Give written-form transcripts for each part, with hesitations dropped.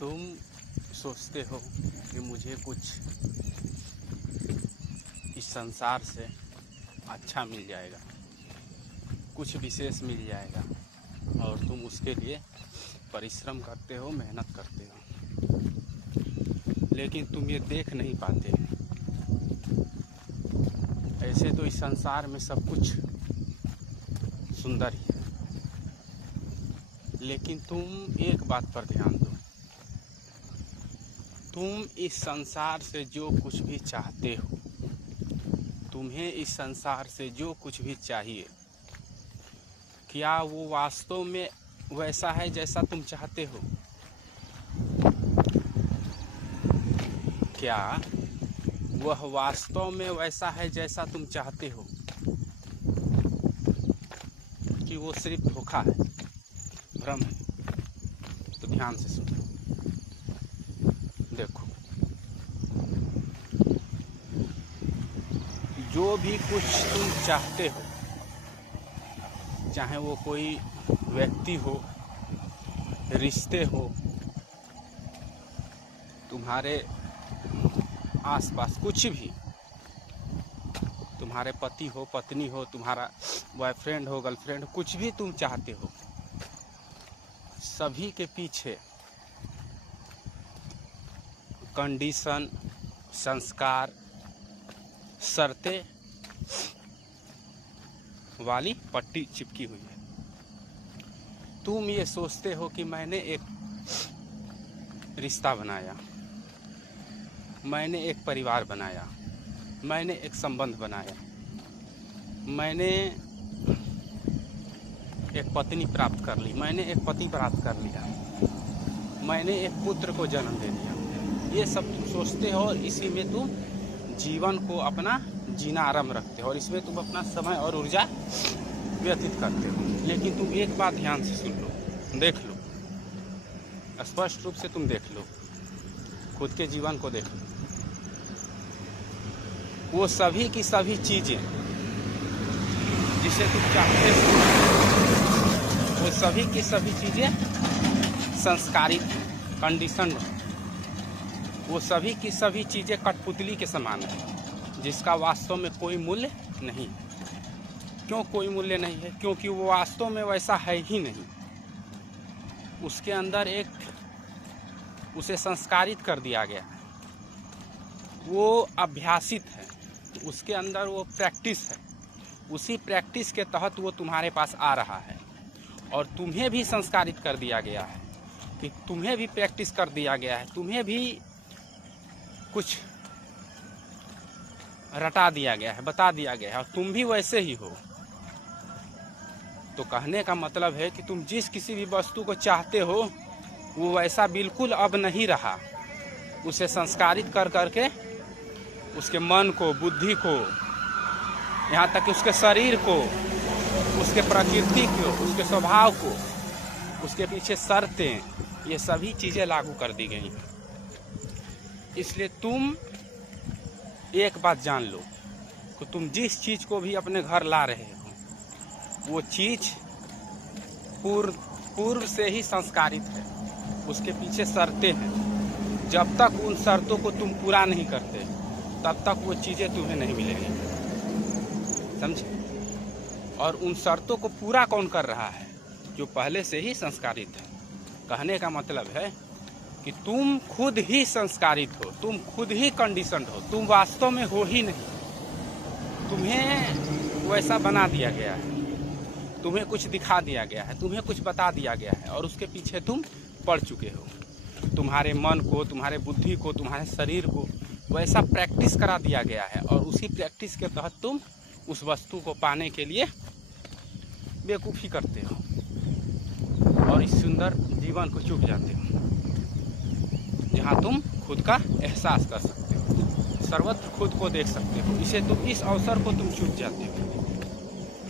तुम सोचते हो कि मुझे कुछ इस संसार से अच्छा मिल जाएगा, कुछ विशेष मिल जाएगा, और तुम उसके लिए परिश्रम करते हो, मेहनत करते हो, लेकिन तुम ये देख नहीं पाते। ऐसे तो इस संसार में सब कुछ सुंदर ही है, लेकिन तुम एक बात पर ध्यान दो। तुम इस संसार से जो कुछ भी चाहते हो, तुम्हें इस संसार से जो कुछ भी चाहिए, क्या वो वास्तव में वैसा है जैसा तुम चाहते हो? क्या वह वास्तव में वैसा है जैसा तुम चाहते हो, कि वो सिर्फ धोखा है, भ्रम है? तो ध्यान से सुनो। देखो, जो भी कुछ तुम चाहते हो, चाहे वो कोई व्यक्ति हो, रिश्ते हो, तुम्हारे आसपास कुछ भी, तुम्हारे पति हो, पत्नी हो, तुम्हारा बॉयफ्रेंड हो, गर्लफ्रेंड हो, कुछ भी तुम चाहते हो, सभी के पीछे कंडीशन, संस्कार, शर्तें वाली पट्टी चिपकी हुई है। तुम ये सोचते हो कि मैंने एक रिश्ता बनाया, मैंने एक परिवार बनाया, मैंने एक संबंध बनाया, मैंने एक पत्नी प्राप्त कर ली, मैंने एक पति प्राप्त कर लिया, मैंने एक पुत्र को जन्म दे दिया। ये सब तुम सोचते हो और इसी में तुम जीवन को अपना जीना आरंभ रखते हो और इसमें तुम अपना समय और ऊर्जा व्यतीत करते हो। लेकिन तुम एक बात ध्यान से सुन लो, देख लो, स्पष्ट रूप से तुम देख लो, खुद के जीवन को देख लो। वो सभी की सभी चीजें जिसे तुम चाहते हो, वो सभी की सभी चीजें संस्कारित, कंडीशन, वो सभी की सभी चीजें कठपुतली के समान है, जिसका वास्तव में कोई मूल्य नहीं। क्यों कोई मूल्य नहीं है? क्योंकि वो वास्तव में वैसा है ही नहीं। उसके अंदर एक, उसे संस्कारित कर दिया गया है, वो अभ्यासित है, उसके अंदर वो प्रैक्टिस है, उसी प्रैक्टिस के तहत वो तुम्हारे पास आ रहा है। और तुम्हें भी संस्कारित कर दिया गया है, कि तुम्हें भी प्रैक्टिस कर दिया गया है, तुम्हें भी कुछ रटा दिया गया है, बता दिया गया है, और तुम भी वैसे ही हो। तो कहने का मतलब है कि तुम जिस किसी भी वस्तु को चाहते हो, वो वैसा बिल्कुल अब नहीं रहा। उसे संस्कारित कर करके उसके मन को, बुद्धि को, यहाँ तक कि उसके शरीर को, उसके प्रकृति को, उसके स्वभाव को, उसके पीछे शर्तें, ये सभी चीज़ें लागू कर दी गई हैं। इसलिए तुम एक बात जान लो कि तुम जिस चीज़ को भी अपने घर ला रहे हो, वो चीज़ पूर्व से ही संस्कारित है, उसके पीछे शर्तें हैं। जब तक उन शर्तों को तुम पूरा नहीं करते, तब तक वो चीज़ें तुम्हें नहीं मिलेंगी, समझे? और उन शर्तों को पूरा कौन कर रहा है? जो पहले से ही संस्कारित है। कहने का मतलब है कि तुम खुद ही संस्कारित हो, तुम खुद ही कंडीशनड हो, तुम वास्तव में हो ही नहीं। तुम्हें वैसा बना दिया गया है, तुम्हें कुछ दिखा दिया गया है, तुम्हें कुछ बता दिया गया है, और उसके पीछे तुम पड़ चुके हो। तुम्हारे मन को, तुम्हारे बुद्धि को, तुम्हारे शरीर को वैसा प्रैक्टिस करा दिया गया है, और उसी प्रैक्टिस के तहत तुम उस वस्तु को पाने के लिए बेवकूफ़ी करते हो और इस सुंदर जीवन को चूक जाते हो, जहाँ तुम खुद का एहसास कर सकते हो, सर्वत्र खुद को देख सकते हो। इसे तुम, इस अवसर को तुम चूक जाते हो,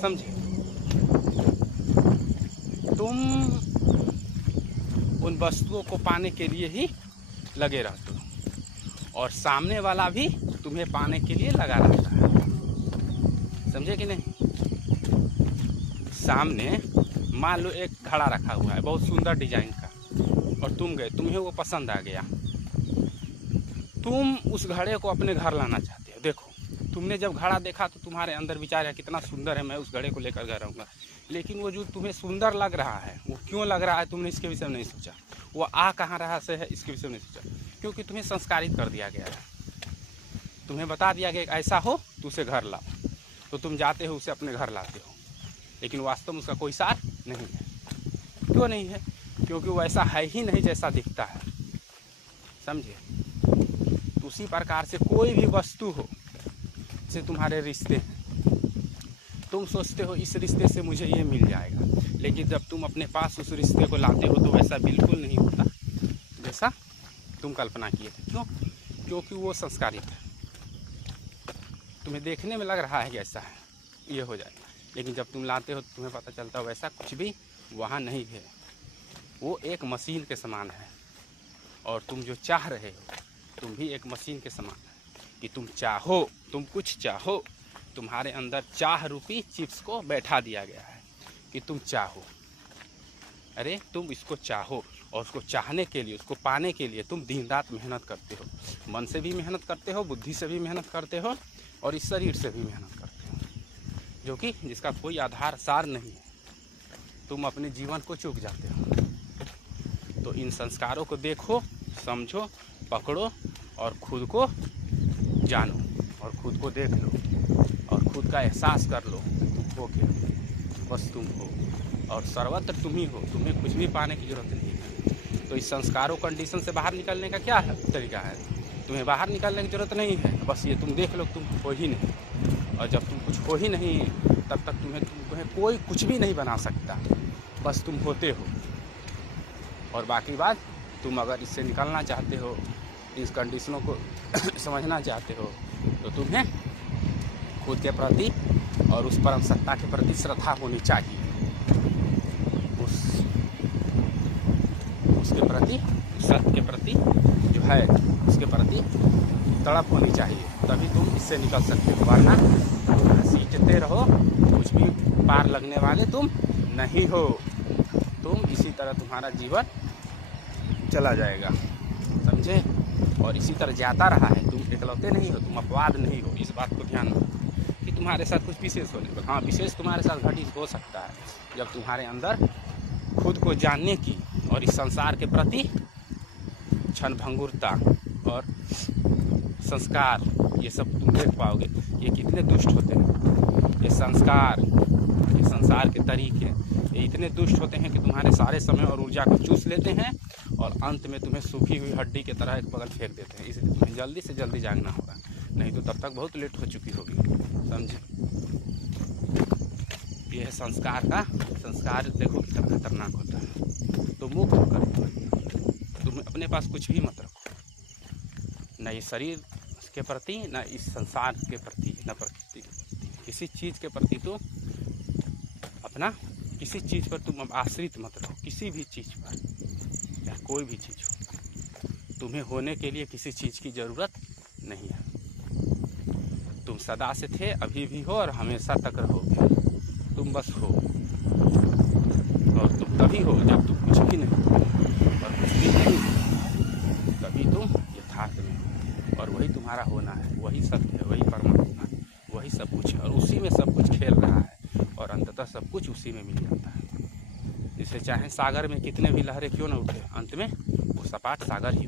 समझे? तुम उन वस्तुओं को पाने के लिए ही लगे रहते हो, और सामने वाला भी तुम्हें पाने के लिए लगा रहता है, समझे कि नहीं? सामने मान लो एक घड़ा रखा हुआ है, बहुत सुंदर डिजाइन का, और तुम गए, तुम्हें वो पसंद आ गया, तुम उस घड़े को अपने घर लाना चाहते हो। देखो, तुमने जब घड़ा देखा तो तुम्हारे अंदर विचार है कितना सुंदर है, मैं उस घड़े को लेकर घर रहूँगा। लेकिन वो जो तुम्हें सुंदर लग रहा है वो क्यों लग रहा है, तुमने इसके विषय में नहीं सोचा। वो आ कहाँ रहा से है, इसके विषय में नहीं सोचा, क्योंकि तुम्हें संस्कारित कर दिया गया है। तुम्हें बता दिया गया ऐसा हो तो उसे घर लाओ, तो तुम जाते हो उसे अपने घर लाते हो, लेकिन वास्तव में उसका कोई सार नहीं है। क्यों नहीं है? क्योंकि वो ऐसा है ही नहीं जैसा दिखता है, समझे। तो उसी प्रकार से कोई भी वस्तु हो, जैसे तुम्हारे रिश्ते हैं, तुम सोचते हो इस रिश्ते से मुझे ये मिल जाएगा, लेकिन जब तुम अपने पास उस रिश्ते को लाते हो तो वैसा बिल्कुल नहीं होता जैसा तुम कल्पना किए थे। क्यों? क्योंकि वो संस्कारित है। तुम्हें देखने में लग रहा है कि ऐसा है, ये हो जाएगा, लेकिन जब तुम लाते हो तो तुम्हें पता चलता है वैसा कुछ भी वहाँ नहीं है। वो एक मशीन के समान है, और तुम जो चाह रहे हो तुम भी एक मशीन के समान है कि तुम चाहो, तुम कुछ चाहो। तुम्हारे अंदर चाह रूपी चिप्स को बैठा दिया गया है कि तुम चाहो। अरे तुम इसको चाहो, और उसको चाहने के लिए, उसको पाने के लिए तुम दिन रात मेहनत करते हो, मन से भी मेहनत करते हो, बुद्धि से भी मेहनत करते हो, और इस शरीर से भी मेहनत करते हो, जो कि जिसका कोई आधार सार नहीं है। तुम अपने जीवन को चूक जाते हो। तो इन संस्कारों को देखो, समझो, पकड़ो, और खुद को जानो, और खुद को देख लो, और खुद का एहसास कर लो हो क्या, बस तुम हो, और सर्वत्र तुम ही हो। तुम्हें कुछ भी पाने की जरूरत नहीं है। तो इस संस्कारों कंडीशन से बाहर निकलने का क्या तरीका है? तुम्हें बाहर निकलने की जरूरत नहीं है, बस ये तुम देख लो तुम हो ही नहीं। और जब तुम कुछ हो ही नहीं तब तक तुम्हें कोई कुछ भी नहीं बना सकता, बस तुम होते हो। और बाकी बात, तुम अगर इससे निकलना चाहते हो, इस कंडीशनों को समझना चाहते हो, तो तुम्हें खुद के प्रति और उस परम सत्ता के प्रति श्रद्धा होनी चाहिए। उसके प्रति, सत्य के प्रति जो है उसके प्रति तड़प होनी चाहिए, तभी तुम इससे निकल सकते हो। वरना सीखते रहो, कुछ भी पार लगने वाले तुम नहीं हो। तुम इसी तरह तुम्हारा जीवन चला जाएगा, समझे। और इसी तरह जाता रहा है। तुम एकलौते नहीं हो, तुम अपवाद नहीं हो। इस बात को ध्यान रखो कि तुम्हारे साथ कुछ विशेष होने पर, हाँ विशेष तुम्हारे साथ घटित हो सकता है जब तुम्हारे अंदर खुद को जानने की और इस संसार के प्रति क्षणभंगुरता और संस्कार, ये सब तुम देख पाओगे। ये कितने दुष्ट होते हैं, ये संस्कार, ये संसार के तरीके, ये इतने दुष्ट होते हैं कि तुम्हारे सारे समय और ऊर्जा को चूस लेते हैं, और अंत में तुम्हें सूखी हुई हड्डी की तरह एक बगल फेंक देते हैं। इसलिए तुम्हें जल्दी से जल्दी जागना होगा, नहीं तो तब तक बहुत लेट हो चुकी होगी, समझे। ये है संस्कार का। संस्कार देखो कितना खतरनाक होता है। तो मुक्त होकर तुम अपने पास कुछ भी मत रखो, न ये शरीर के प्रति, न इस संसार के प्रति, न प्रकृति के प्रति, किसी चीज़ के प्रति तो अपना, किसी चीज़ पर तुम आश्रित मत रहो। किसी भी चीज़ पर, या कोई भी चीज़ हो, तुम्हें होने के लिए किसी चीज़ की ज़रूरत नहीं है। तुम सदा से थे, अभी भी हो, और हमेशा तक रहोगे। तुम बस हो, और तुम तभी हो जब तुम कुछ भी नहीं हो, और कुछ भी नहीं हो तभी तुम यथार्थ में हो। और वही तुम्हारा होना है, वही सत्य है, वही परमात्मा है, वही सब कुछ है, और उसी में सब कुछ खेल रहा है, और अंततः सब कुछ उसी में मिल जाता है। जिसे चाहे सागर में कितने भी लहरें क्यों न उठे, अंत में वो सपाट सागर ही